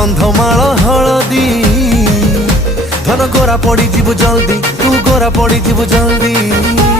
गंधमाल हलदी धन गोरा पड़ी जीव जल्दी तू गोरा पड़ी जीव जल्दी।